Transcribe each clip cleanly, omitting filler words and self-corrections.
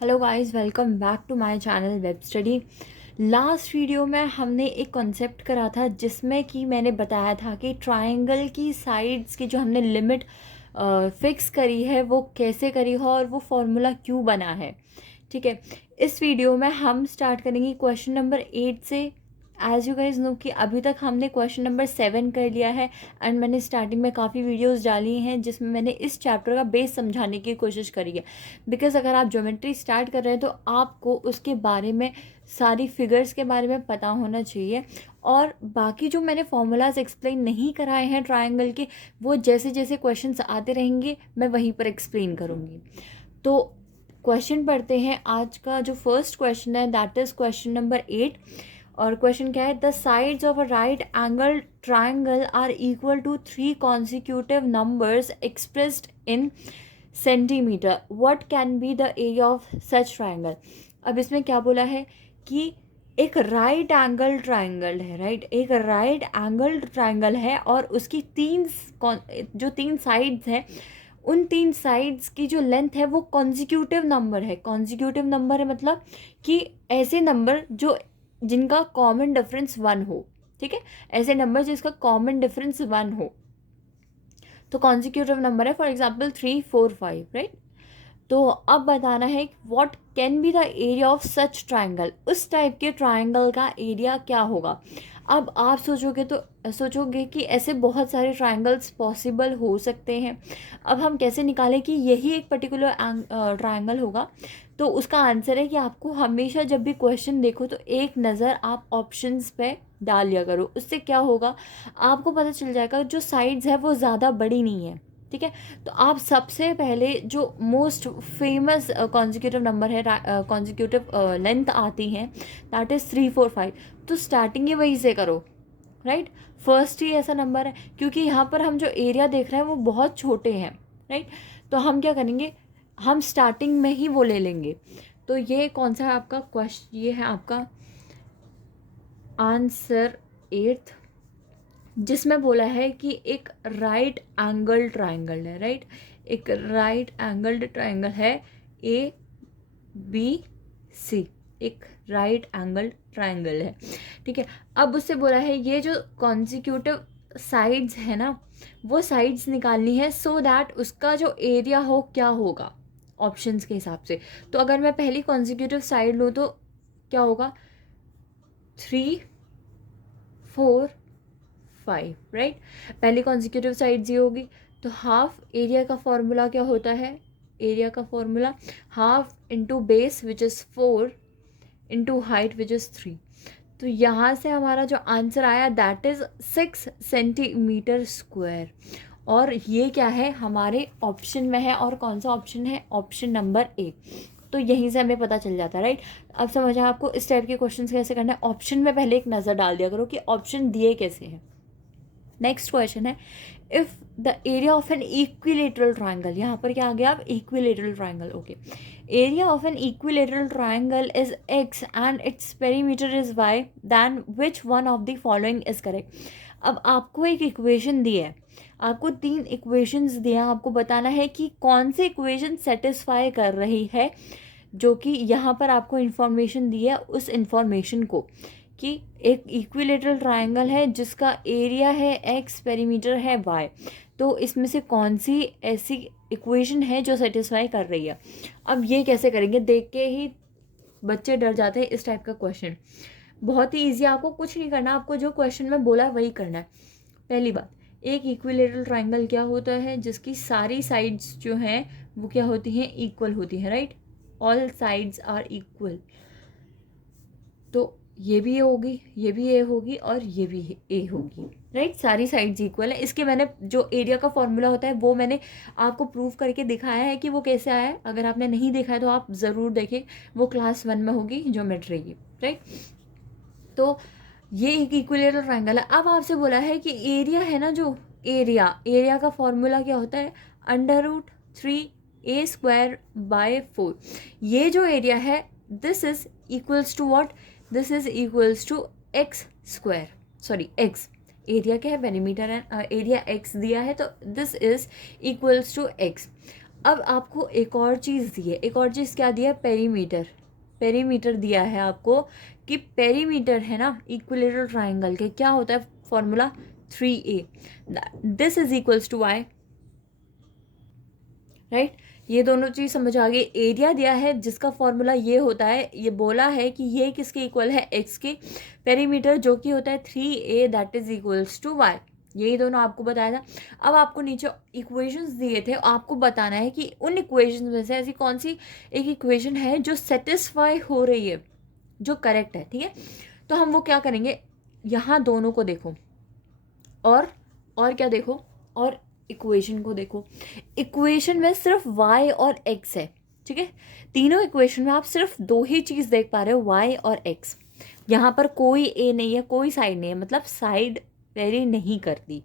Hello guys, welcome back to my channel web study. Last video में हमने एक concept करा था जिसमें कि मैंने बताया था कि ट्रायंगल की साइड्स की जो हमने लिमिट फिक्स करी है वो कैसे करी है और वो फॉर्मूला क्यों बना है। ठीक है, इस वीडियो में हम स्टार्ट करेंगे क्वेश्चन नंबर 8 से। एज यू गाइज नो कि अभी तक हमने क्वेश्चन नंबर 7 कर लिया है एंड मैंने स्टार्टिंग में काफ़ी वीडियोस डाली हैं जिसमें मैंने इस चैप्टर का बेस समझाने की कोशिश करी है। बिकॉज अगर आप ज्योमेट्री स्टार्ट कर रहे हैं तो आपको उसके बारे में सारी फिगर्स के बारे में पता होना चाहिए। और बाकी जो मैंने फॉर्मूलाज एक्सप्लेन नहीं कराए हैं ट्रायंगल के, वो जैसे जैसे क्वेश्चंस आते रहेंगे मैं वहीं पर एक्सप्लेन करूँगी। तो क्वेश्चन पढ़ते हैं। आज का जो फर्स्ट क्वेश्चन है दैट इज़ क्वेश्चन नंबर 8। और क्वेश्चन क्या है, the sides of a right angle triangle are equal to 3 consecutive numbers expressed in centimetre, what can be the area of such triangle. अब इसमें क्या बोला है कि एक राइट एंगल ट्राइंगल है, राइट, एक राइट एंगल ट्राइंगल है और उसकी जो तीन साइड्स हैं, उन तीन साइड्स की जो लेंथ है वो कॉन्जिक्यूटिव नंबर है। कॉन्जिक्यूटिव नंबर है मतलब कि ऐसे नंबर जो जिनका कॉमन डिफरेंस 1 हो। ठीक है, ऐसे नंबर जिसका कॉमन डिफरेंस 1 हो तो कॉन्जिक्यूटिव नंबर है। For example 3, 4, 5, right. तो अब बताना है what can be the area of such triangle, उस टाइप के ट्राइंगल का एरिया क्या होगा। अब आप सोचोगे कि ऐसे बहुत सारे ट्राइंगल्स पॉसिबल हो सकते हैं। अब हम कैसे निकालें कि यही एक पर्टिकुलर ट्राइंगल होगा। तो उसका आंसर है कि आपको हमेशा जब भी क्वेश्चन देखो तो एक नज़र आप ऑप्शंस पे डाल लिया करो। उससे क्या होगा, आपको पता चल जाएगा जो साइड्स है वो ज़्यादा बड़ी नहीं है। ठीक है, तो आप सबसे पहले जो मोस्ट फेमस कॉन्जिक्यूटिव नंबर है, कॉन्जिक्यूटिव लेंथ आती हैं, दैट इज़ 3, 4, 5। तो स्टार्टिंग ही वहीं से करो, राइट। फर्स्ट ही ऐसा नंबर है क्योंकि यहाँ पर हम जो एरिया देख रहे हैं वो बहुत छोटे हैं, राइट। तो हम क्या करेंगे, हम स्टार्टिंग में ही वो ले लेंगे। तो ये कौन सा है आपका क्वेश्चन, ये है आपका आंसर 8, जिसमें बोला है कि एक राइट एंगल ट्राइंगल है, राइट। एक राइट एंगल्ड ट्राइंगल है ए बी सी, एक राइट एंगल ट्राइंगल है। ठीक है, अब उससे बोला है ये जो कॉन्जिक्यूटिव साइड्स है ना, वो साइड्स निकालनी है सो दैट उसका जो एरिया हो क्या होगा ऑप्शंस के हिसाब से। तो अगर मैं पहली कॉन्जिक्यूटिव साइड लूँ तो क्या होगा, 3, 4, 5, राइट। पहली कॉन्जिक्यूटिव साइड्स ये होगी। तो हाफ एरिया का फॉर्मूला क्या होता है, एरिया का formula half into base which is 4 into height which is 3। तो यहाँ से हमारा जो आंसर आया दैट इज़ 6 सेंटीमीटर स्क्वायर। और ये क्या है, हमारे ऑप्शन में है। और कौन सा ऑप्शन है, ऑप्शन नंबर ए। तो यहीं से हमें पता चल जाता है, राइट। अब समझा आपको इस टाइप के क्वेश्चन कैसे करना है। ऑप्शन में पहले एक नज़र डाल दिया करो कि ऑप्शन दिए कैसे हैं। नेक्स्ट क्वेश्चन है, if the area of an equilateral triangle, यहाँ पर क्या आ गया, अब equilateral triangle, okay. Area of an equilateral triangle is X and its perimeter is Y, then which one of the following is correct. अब आपको एक इक्वेशन दी है, आपको 3 इक्वेशंस दिया, आपको बताना है कि कौन सी इक्वेशन सेटिस्फाई कर रही है जो कि यहाँ पर आपको इंफॉर्मेशन दी है, उस इंफॉर्मेशन को कि एक इक्विलेटरल ट्राइंगल है जिसका एरिया है एक्स, पेरीमीटर है वाई। तो इसमें से कौन सी ऐसी इक्वेशन है जो सेटिस्फाई कर रही है। अब ये कैसे करेंगे, देख के ही बच्चे डर जाते हैं इस टाइप का क्वेश्चन। बहुत ही ईजी, आपको कुछ नहीं करना, आपको जो क्वेश्चन में बोला वही करना है। पहली बात, एक इक्विलेटरल ट्राइंगल क्या होता है, जिसकी सारी साइड्स जो हैं वो क्या होती हैं, इक्वल होती हैं, right. All sides are equal. तो ये भी ए होगी, ये भी ए होगी और ये भी ए होगी, राइट। सारी साइड्स इक्वल है। इसके मैंने जो एरिया का फॉर्मूला होता है वो मैंने आपको प्रूव करके दिखाया है कि वो कैसे आया है। अगर आपने नहीं देखा है तो आप ज़रूर देखें, वो क्लास 1 में होगी ज्योमेट्री की, राइट। तो ये एक इक्विलेटरल ट्राइंगल है। अब आपसे बोला है कि एरिया है ना, जो एरिया का फॉर्मूला क्या होता है, √3a² / 4। ये जो एरिया है this is equals to what, this is equals to x², sorry x। Area क्या है, पेरीमीटर है, एरिया x दिया है तो this is equals to x। अब आपको एक और चीज़ दी है, एक और चीज़ क्या दिया है, पेरीमीटर। पेरीमीटर दिया है आपको कि पेरीमीटर है ना इक्विलेटरल ट्राइंगल के, क्या होता है formula 3a, this is equals to y, right. ये दोनों चीज़ समझ आ गई। एरिया दिया है जिसका फॉर्मूला ये होता है, ये बोला है कि ये किसके इक्वल है, x के। पेरीमीटर जो कि होता है 3a that is equals to y, यही दोनों आपको बताया था। अब आपको नीचे इक्वेशंस दिए थे, आपको बताना है कि उन इक्वेशंस में से ऐसी कौन सी एक इक्वेशन है जो सेटिस्फाई हो रही है, जो करेक्ट है, ठीक है। तो हम वो क्या करेंगे, यहाँ दोनों को देखो और क्या देखो, और इक्वेशन को देखो। इक्वेशन में सिर्फ y और x है, ठीक है। तीनों इक्वेशन में आप सिर्फ दो ही चीज़ देख पा रहे हो, y और x। यहाँ पर कोई a नहीं है, कोई साइड नहीं है, मतलब साइड वेरी नहीं करती,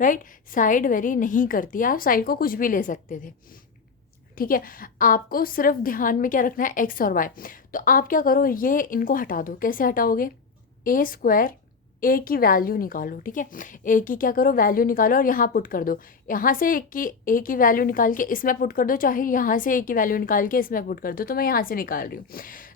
राइट। साइड वेरी नहीं करती, आप साइड को कुछ भी ले सकते थे, ठीक है। आपको सिर्फ ध्यान में क्या रखना है, x और y। तो आप क्या करो, ये इनको हटा दो। कैसे हटाओगे, a स्क्वायर, ए की वैल्यू निकालो, ठीक है। ए की क्या करो, वैल्यू निकालो और यहाँ पुट कर दो। यहाँ से ए की वैल्यू निकाल के इसमें पुट कर दो, चाहे यहाँ से ए की वैल्यू निकाल के इसमें पुट कर दो। तो मैं यहाँ से निकाल रही हूँ,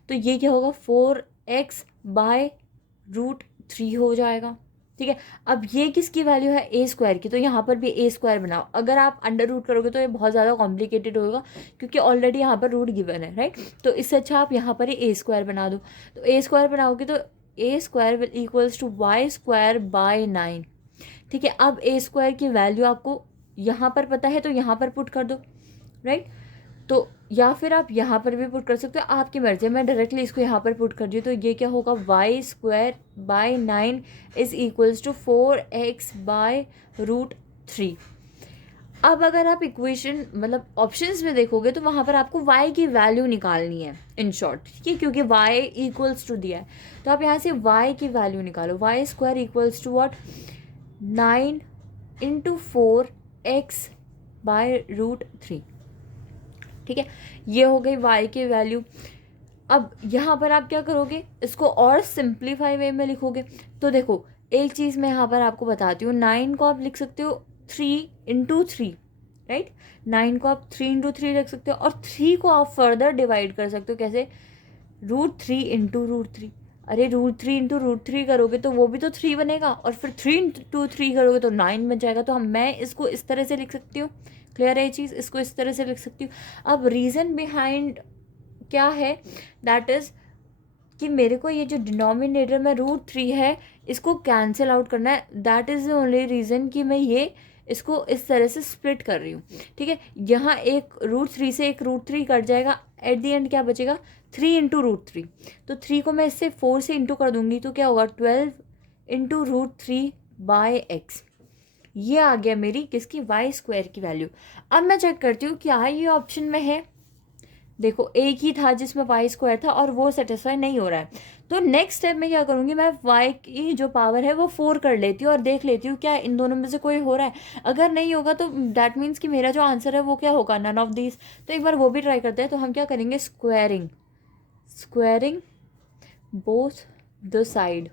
तो ये क्या होगा, 4x/√3 हो जाएगा, ठीक है। अब ये किसकी वैल्यू है, ए स्क्वायर की, तो यहाँ पर भी ए स्क्वायर बनाओ। अगर आप अंडर रूट करोगे तो ये बहुत ज़्यादा कॉम्प्लिकेटेड होगा, क्योंकि ऑलरेडी यहाँ पर रूट गिवन है, राइट। तो इससे अच्छा आप यहाँ पर ही ए स्क्वायर बना दो। तो ए स्क्वायर बनाओगे तो A square will equals to y²/9, ठीक है। अब ए स्क्वायर की वैल्यू आपको यहाँ पर पता है, तो यहाँ पर पुट कर दो, राइट। तो या फिर आप यहाँ पर भी पुट कर सकते हो, आपकी मर्जी है। मैं डायरेक्टली इसको यहाँ पर पुट कर दी, तो ये क्या होगा, y²/9 is equals to 4x/√3। अब अगर आप इक्वेशन मतलब ऑप्शंस में देखोगे तो वहाँ पर आपको y की वैल्यू निकालनी है, इन शॉर्ट, ठीक है, क्योंकि y इक्वल्स टू दिया है। तो आप यहाँ से y की वैल्यू निकालो, y² equals to what, 9 × 4x/√3, ठीक है। ये हो गई y की वैल्यू। अब यहाँ पर आप क्या करोगे, इसको और सिंप्लीफाई वे में लिखोगे। तो देखो एक चीज़ मैं यहाँ पर आपको बताती हूँ, 9 को आप लिख सकते हो 3 × 3, राइट। 9 को आप 3 × 3 लिख सकते हो, और 3 को आप फर्दर डिवाइड कर सकते हो, कैसे, √3 × √3। अरे √3 × √3 करोगे तो वो भी तो 3 बनेगा, और फिर 3 × 3 करोगे तो 9 बन जाएगा। तो मैं इसको इस तरह से लिख सकती हूँ, क्लियर है ये चीज़, इसको इस तरह से लिख सकती हूँ। अब रीज़न बिहाइंड क्या है, दैट इज़ कि मेरे को ये जो डिनोमिनेटर में √3 है इसको कैंसिल आउट करना है। That is the only reason कि मैं ये इसको इस तरह से स्प्लिट कर रही हूँ, ठीक है। यहाँ एक √3 से एक √3 कट जाएगा, एट दी एंड क्या बचेगा, 3 × √3। तो 3 को मैं इससे 4 से इंटू कर दूंगी, तो क्या होगा, 12 × √3/x। ये आ गया मेरी किसकी, y² की वैल्यू। अब मैं चेक करती हूँ क्या ये ऑप्शन में है। देखो एक ही था जिसमें y² था और वो सेटिस्फाई नहीं हो रहा है। तो नेक्स्ट स्टेप में क्या करूँगी, मैं y की जो पावर है वो 4 कर लेती हूँ और देख लेती हूँ क्या इन दोनों में से कोई हो रहा है। अगर नहीं होगा तो डैट मीन्स कि मेरा जो आंसर है वो क्या होगा, नन ऑफ दीज। तो एक बार वो भी ट्राई करते हैं। तो हम क्या करेंगे, स्क्वेयरिंग बोथ द साइड।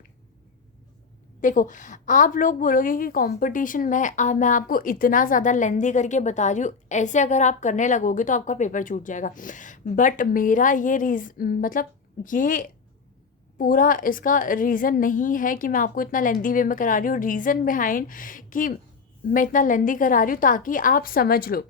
देखो आप लोग बोलोगे कि कंपटीशन में मैं आपको इतना ज़्यादा लेंदी करके बता रही हूँ, ऐसे अगर आप करने लगोगे तो आपका पेपर छूट जाएगा। बट मेरा ये मतलब ये पूरा इसका रीज़न नहीं है कि मैं आपको इतना लेंदी वे में करा रही हूँ। रीज़न बिहाइंड कि मैं इतना लेंदी करा रही हूँ ताकि आप समझ लो,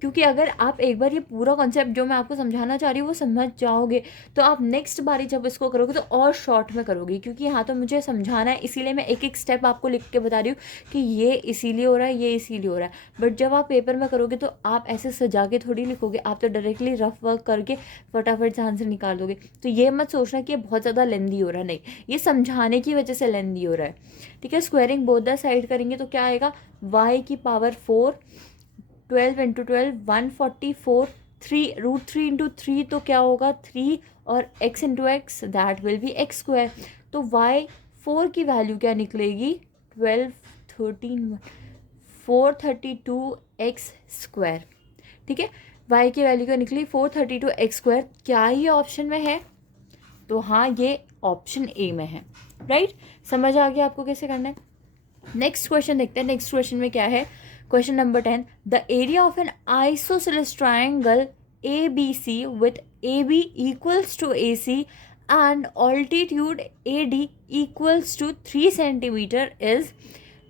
क्योंकि अगर आप एक बार ये पूरा कॉन्सेप्ट जो मैं आपको समझाना चाह रही हूँ वो समझ जाओगे तो आप नेक्स्ट बारी जब इसको करोगे तो और शॉर्ट में करोगे, क्योंकि यहाँ तो मुझे समझाना है, इसीलिए मैं एक एक स्टेप आपको लिख के बता रही हूँ कि ये इसीलिए हो रहा है, ये इसीलिए हो रहा है। बट जब आप पेपर में करोगे तो आप ऐसे सजा के थोड़ी लिखोगे, आप तो डायरेक्टली रफ वर्क करके फटाफट से आंसर निकाल दोगे। तो ये मत सोचना कि ये बहुत ज़्यादा लेंदी हो रहा है, नहीं, ये समझाने की वजह से लेंदी हो रहा है, ठीक है। स्क्वायरिंग बोथ द साइड करेंगे तो क्या आएगा, y की पावर 4, 12 × 12 144, 3 √3 × 3 तो क्या होगा 3, और x × x that will be x²। तो y 4 की वैल्यू क्या निकलेगी, 12 13 432x², ठीक है। y की वैल्यू क्या निकली, 432x²। क्या ये ऑप्शन में है, तो हाँ ये ऑप्शन ए में है, राइट। समझ आ गया आपको कैसे करना है। नेक्स्ट क्वेश्चन देखते हैं। नेक्स्ट क्वेश्चन में क्या है, question number 10, the area of N isosceles triangle ABC with AB equals to AC and altitude AD equals to 3 centimeter is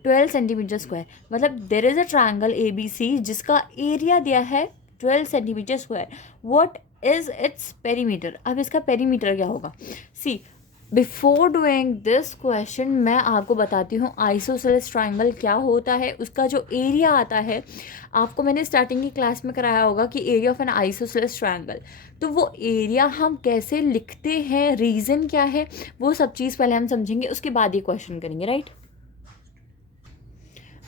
12 centimetre square. मतलब there is a triangle ABC जिसका area दिया है 12 centimetre square. What is its perimeter. अब इसका perimeter क्या होगा. सी, before doing this question मैं आपको बताती हूँ आइसोसेलेस ट्राइंगल क्या होता है. उसका जो एरिया आता है, आपको मैंने स्टार्टिंग की क्लास में कराया होगा कि area of N isosceles triangle. तो वो एरिया हम कैसे लिखते हैं, रीज़न क्या है, वो सब चीज़ पहले हम समझेंगे, उसके बाद ये क्वेश्चन करेंगे. राइट.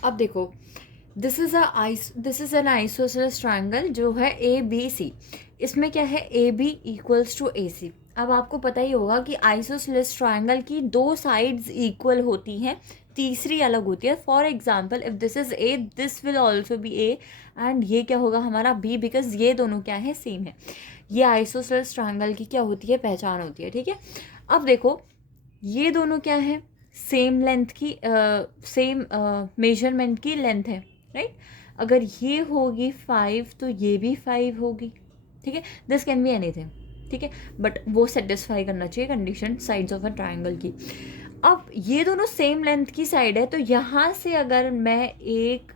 अब देखो, this is an isosceles triangle जो है ABC. इसमें क्या है, AB इक्वल्स टू AC. अब आपको पता ही होगा कि आइसोसेलेस ट्राइंगल की 2 साइड्स इक्वल होती हैं, तीसरी अलग होती है. For example, if this is A, this will also be A and ये क्या होगा हमारा B, बिकॉज ये दोनों क्या है, सेम है. ये आइसोसेलेस ट्राइंगल की क्या होती है, पहचान होती है. ठीक है. अब देखो, ये दोनों क्या है, सेम लेंथ की, सेम मेजरमेंट की लेंथ है. राइट. अगर ये होगी 5 तो ये भी 5 होगी. ठीक है. This can be anything. ठीक है. बट वो सेटिस्फाई करना चाहिए condition sides of a triangle की. अब ये दोनों सेम लेंथ की साइड है, तो यहाँ से अगर मैं एक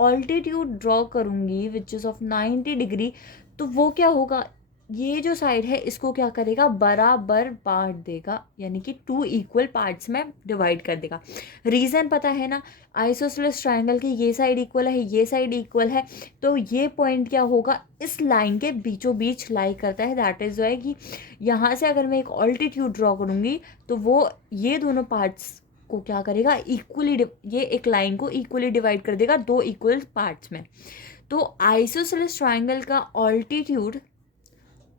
ऑल्टीट्यूड ड्रॉ करूँगी विच इज़ ऑफ 90 डिग्री, तो वो क्या होगा, ये जो साइड है इसको क्या करेगा, बराबर बांट देगा, यानी कि 2 इक्वल पार्ट्स में डिवाइड कर देगा. रीज़न पता है ना, आइसोसेलेस ट्राइंगल की ये साइड इक्वल है, ये साइड इक्वल है, तो ये पॉइंट क्या होगा, इस लाइन के बीचों बीच लाई करता है. दैट इज़ वाई कि यहाँ से अगर मैं एक ऑल्टीट्यूड ड्रॉ करूँगी तो वो ये दोनों पार्ट्स को क्या करेगा, इक्वली, ये एक लाइन को इक्वली डिवाइड कर देगा 2 इक्वल पार्ट्स में. तो आइसोसेलेस ट्राइंगल का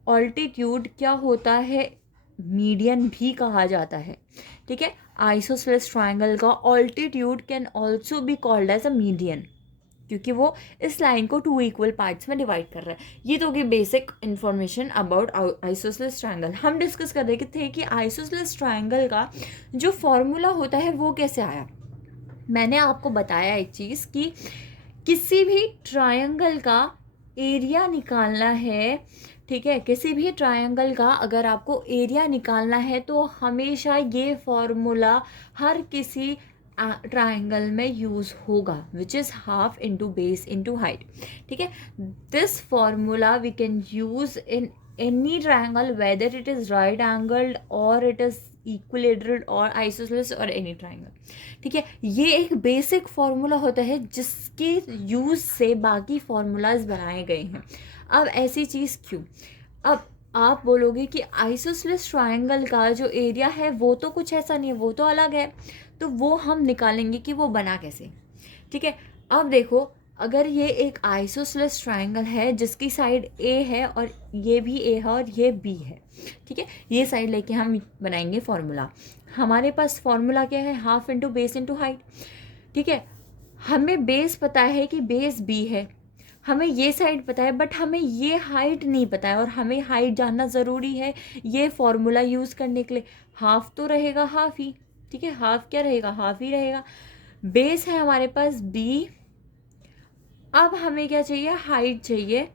ऑल्टीट्यूड क्या होता है, मीडियन भी कहा जाता है. ठीक है. आइसोसेलेस ट्राइंगल का altitude can also be called as a median, क्योंकि वो इस लाइन को 2 इक्वल पार्ट्स में डिवाइड कर रहा है. ये तो होगी basic information about isosceles triangle. हम डिस्कस कर रहे थे कि आइसोसेलेस ट्राइंगल का जो फॉर्मूला होता है वो कैसे आया. मैंने आपको बताया एक चीज़ कि किसी भी ट्रायंगल का एरिया निकालना है. ठीक है. किसी भी ट्रायंगल का अगर आपको एरिया निकालना है तो हमेशा ये फॉर्मूला हर किसी ट्रायंगल में यूज़ होगा, which is half into base into height. ठीक है. This formula we can use in any triangle, whether it is right angled और इट इज़ इक्विलेटरल और आइसोसेलेस और एनी ट्रायंगल. ठीक है. ये एक बेसिक फार्मूला होता है जिसके यूज़ से बाकी फार्मूलाज बनाए गए हैं. अब ऐसी चीज़ क्यों. अब आप बोलोगे कि आइसोसेलेस ट्रायंगल का जो एरिया है वो तो कुछ ऐसा नहीं है, वो तो अलग है, तो वो हम निकालेंगे कि वो बना कैसे. ठीक है. अब देखो, अगर ये एक आइसोसेलेस ट्रायंगल है जिसकी साइड A है और ये भी A है और ये B है. ठीक है. ये साइड लेके हम बनाएंगे फॉर्मूला. हमारे पास फॉर्मूला क्या है, half into base into height. ठीक है. हमें बेस पता है कि बेस B है, हमें ये साइड पता है, बट हमें ये हाइट नहीं पता है, और हमें हाइट जानना ज़रूरी है ये फॉर्मूला यूज़ करने के लिए. हाफ तो रहेगा हाफ ही. ठीक है. हाफ क्या रहेगा, हाफ ही रहेगा. बेस है हमारे पास B. अब हमें क्या चाहिए, हाइट चाहिए.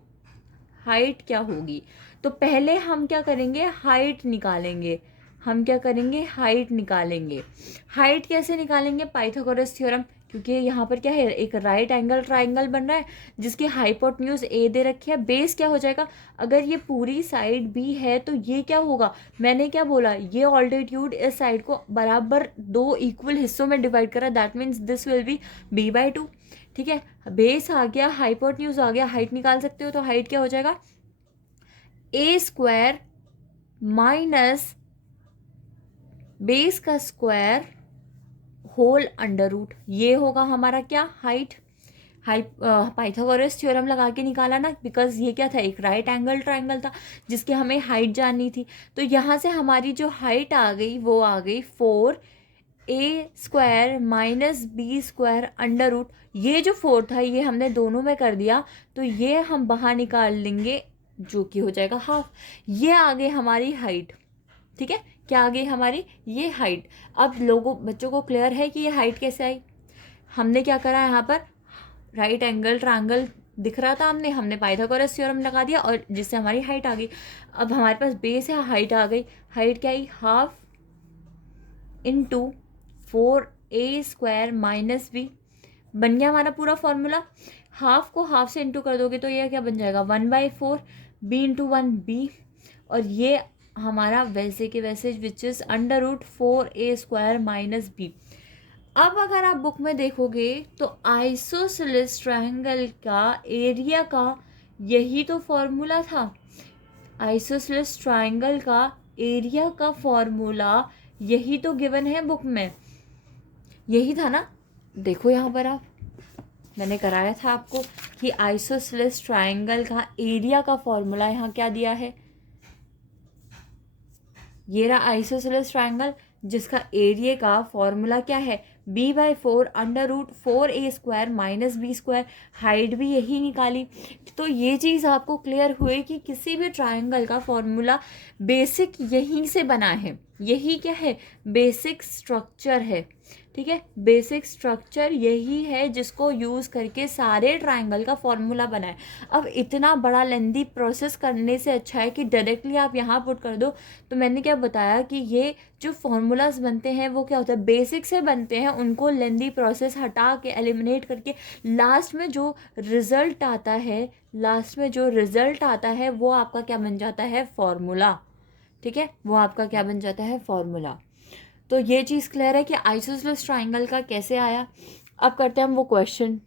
हाइट क्या होगी, तो पहले हम क्या करेंगे, हाइट निकालेंगे. हम क्या करेंगे, हाइट निकालेंगे. हाइट कैसे निकालेंगे, पाइथागोरस थ्योरम. क्योंकि यहाँ पर क्या है, एक राइट एंगल ट्राइंगल बन रहा है जिसकी हाइपोटेन्यूज A दे रखी है. बेस क्या हो जाएगा, अगर ये पूरी साइड B है तो ये क्या होगा, मैंने क्या बोला, ये ऑल्टीट्यूड इस साइड को बराबर 2 इक्वल हिस्सों में डिवाइड करा. That means this will be B/2. ठीक है. बेस आ गया, हाइपोटेन्यूज आ गया, हाइट निकाल सकते हो. तो हाइट क्या हो जाएगा, A² माइनस बेस का स्क्वायर होल अंडर रूट. ये होगा हमारा क्या, हाइट. पाइथागोरस थ्योरम लगा के निकाला ना, बिकॉज ये क्या था, एक राइट एंगल ट्राइंगल था जिसकी हमें हाइट जाननी थी. तो यहाँ से हमारी जो हाइट आ गई वो आ गई 4A² minus B² under root. ये जो 4 था ये हमने दोनों में कर दिया, तो ये हम बाहर निकाल लेंगे जो कि हो जाएगा हाफ. ये आ गई हमारी हाइट. ठीक है. क्या आ गई हमारी, ये हाइट. अब बच्चों को क्लियर है कि ये हाइट कैसे आई. हमने क्या करा यहाँ पर, राइट एंगल ट्रायंगल दिख रहा था, हमने पाइथागोरस थ्योरम लगा दिया और जिससे हमारी हाइट आ गई। अब हमारे पास बेस है, हाइट आ गई। हाइट क्या आई, half into 4a² minus B. बन गया हमारा पूरा फॉर्मूला। हाफ को हाफ से इंटू कर दोगे तो ये क्या बन जाएगा, 1/4 b इंटू 1 b, और ये हमारा वैसे के वैसे which is √4a² minus B. अब अगर आप बुक में देखोगे तो आइसोसेलेस ट्रायंगल का एरिया का यही तो फॉर्मूला था। आइसोसेलेस ट्रायंगल का एरिया का फॉर्मूला यही तो गिवन है बुक में, यही था ना। देखो यहाँ पर आप, मैंने कराया था आपको कि आइसोसेलेस ट्रायंगल का एरिया का फॉर्मूला यहाँ क्या दिया है, ये रहा आइसोसेलेस ट्रायंगल जिसका एरिया का फॉर्मूला क्या है, b/4 √4a² minus b²। Height भी यही निकाली। तो ये चीज़ आपको क्लियर हुई कि किसी भी ट्रायंगल का फॉर्मूला बेसिक यहीं से बना है। यही क्या है, बेसिक स्ट्रक्चर है। ठीक है, बेसिक स्ट्रक्चर यही है जिसको यूज़ करके सारे ट्रायंगल का फॉर्मूला बना है। अब इतना बड़ा लेंदी प्रोसेस करने से अच्छा है कि डायरेक्टली आप यहाँ पुट कर दो। तो मैंने क्या बताया कि ये जो फॉर्मूलाज बनते हैं वो क्या होता है, बेसिक से बनते हैं, उनको लेंदी प्रोसेस हटा के एलिमिनेट करके लास्ट में जो रिज़ल्ट आता है, लास्ट में जो रिज़ल्ट आता है वो आपका क्या बन जाता है, फॉर्मूला। ठीक है, वो आपका क्या बन जाता है, फॉर्मूला। तो ये चीज़ क्लियर है कि आइसोसेलेस ट्रायंगल का कैसे आया। अब करते हैं हम वो क्वेश्चन।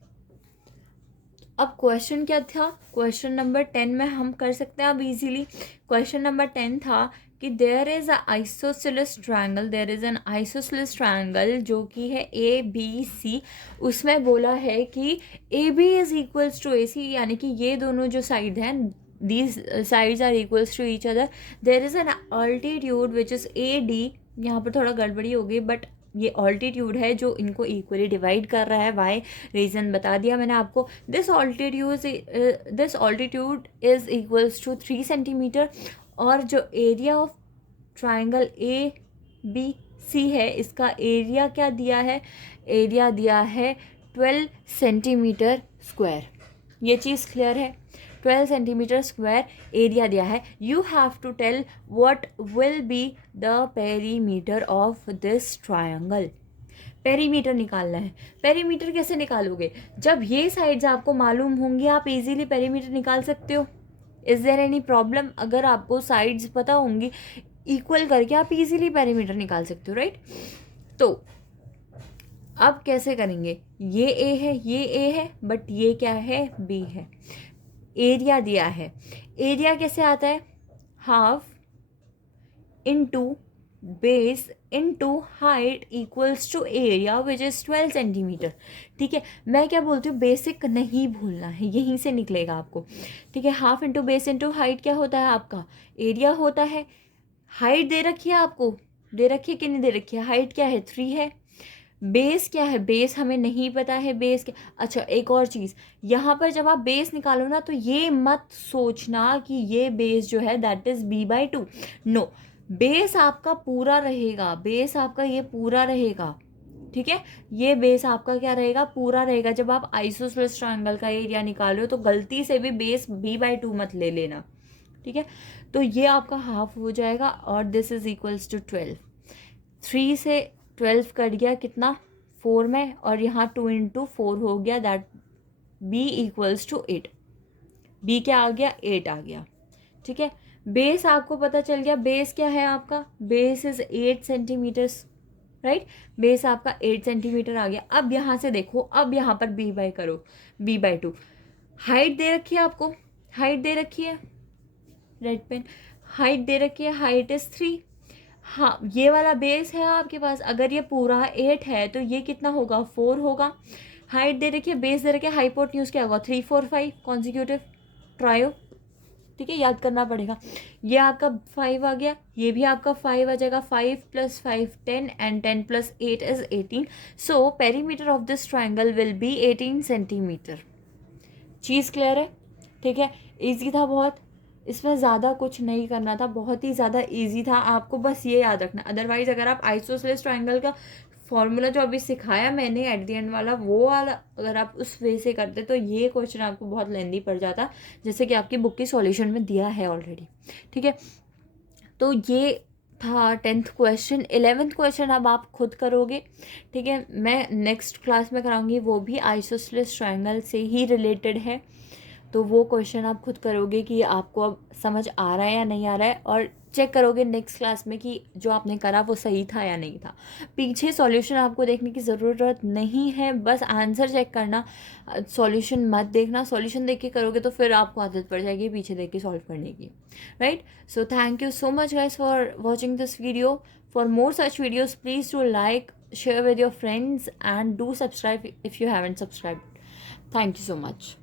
अब क्वेश्चन क्या था, क्वेश्चन नंबर 10 में हम कर सकते हैं अब इजीली। क्वेश्चन नंबर 10 था कि there is a isosceles triangle, there is an isosceles triangle जो कि है ABC। उसमें बोला है कि AB is equals to AC, यानी कि ये दोनों जो साइड हैं, these sides are equals to each other. There is an altitude which is AD, यहाँ पर थोड़ा गड़बड़ी हो गई बट ये ऑल्टीट्यूड है जो इनको इक्वली डिवाइड कर रहा है। वाई रीज़न बता दिया मैंने आपको। This altitude is equals to 3 centimetre. और जो एरिया ऑफ ट्राइंगल ABC है, इसका एरिया क्या दिया है, एरिया दिया है 12 सेंटीमीटर स्क्वायर। ये चीज़ क्लियर है, 12 सेंटीमीटर स्क्वायर एरिया दिया है। You have to tell what will be the perimeter of this triangle. Perimeter निकालना है। पेरीमीटर कैसे निकालोगे, जब ये साइड्स आपको मालूम होंगी आप इजीली पेरीमीटर निकाल सकते हो। इज़ देयर एनी प्रॉब्लम, अगर आपको साइड्स पता होंगी इक्वल करके आप इजीली पेरीमीटर निकाल सकते हो, राइट। तो अब कैसे करेंगे, ये A है, ये A है, बट ये क्या है, B है। एरिया दिया है, एरिया कैसे आता है, half into base into height equals to area which is 12 centimetre. ठीक है, मैं क्या बोलती हूँ, बेसिक नहीं भूलना है, यहीं से निकलेगा आपको। ठीक है, half into base into height क्या होता है, आपका एरिया होता है। हाइट दे रखी है आपको, दे रखी है कि नहीं दे रखी है, हाइट क्या है, 3 है। बेस क्या है, बेस हमें नहीं पता है, बेस क्या। अच्छा एक और चीज़, यहाँ पर जब आप बेस निकालो ना तो ये मत सोचना कि ये बेस जो है that is B/2। No, base आपका पूरा रहेगा, बेस आपका ये पूरा रहेगा। ठीक है, ये बेस आपका क्या रहेगा, पूरा रहेगा। जब आप आइसोसेलेस ट्रायंगल का एरिया निकालो तो गलती से भी बेस B/2 मत ले लेना। ठीक है, तो ये आपका हाफ हो जाएगा और दिस इज इक्वल्स टू 12। 3 से 12 कट गया कितना, 4 में, और यहाँ 2 × 4 हो गया, that B equals to 8। B क्या आ गया, 8 आ गया। ठीक है, बेस आपको पता चल गया, बेस क्या है आपका, base is 8 centimetres, right. Base आपका 8 सेंटीमीटर आ गया। अब यहाँ से देखो, अब यहाँ पर B/2 करो, B/2। हाइट दे रखी है आपको, हाइट दे रखी है, रेड पेन, हाइट दे रखी है, हाइट इज 3। हाँ, ये वाला बेस है आपके पास, अगर ये पूरा 8 है तो ये कितना होगा, 4 होगा। हाइट दे रखी है, बेस दे रखी है, हाइपोटेन्यूज क्या होगा, 3 4 5 कॉन्जिक्यूटिव ट्रायो। ठीक है, याद करना पड़ेगा। ये आपका 5 आ गया, ये भी आपका 5 आ जाएगा। 5 + 5 10 and 10 + 8 is 18। So perimeter of this triangle will be 18 centimetre. Cheese clear है। ठीक है, ईजी था बहुत, इसमें ज़्यादा कुछ नहीं करना था, बहुत ही ज़्यादा इजी था। आपको बस ये याद रखना, अदरवाइज़ अगर आप आइसोसेलेस ट्रायंगल का फॉर्मूला जो अभी सिखाया मैंने एट द एंड वाला, वो वाला अगर आप उस वे से करते तो ये क्वेश्चन आपको बहुत लेंदी पड़ जाता, जैसे कि आपकी बुक की सॉल्यूशन में दिया है ऑलरेडी। ठीक है, तो ये था 10th क्वेश्चन। 11th क्वेश्चन अब आप खुद करोगे। ठीक है, मैं नेक्स्ट क्लास में कराऊंगी, वो भी आइसोसेलेस ट्रायंगल से ही रिलेटेड है। तो वो क्वेश्चन आप खुद करोगे कि आपको अब समझ आ रहा है या नहीं आ रहा है, और चेक करोगे नेक्स्ट क्लास में कि जो आपने करा वो सही था या नहीं था। पीछे सॉल्यूशन आपको देखने की ज़रूरत नहीं है, बस आंसर चेक करना, सॉल्यूशन मत देखना। सॉल्यूशन देख के करोगे तो फिर आपको आदत पड़ जाएगी पीछे देख के सॉल्व करने की, right. So thank you so much guys for watching this video. For more such videos please do like, share with your friends and do subscribe if you haven't subscribed. Thank you so much.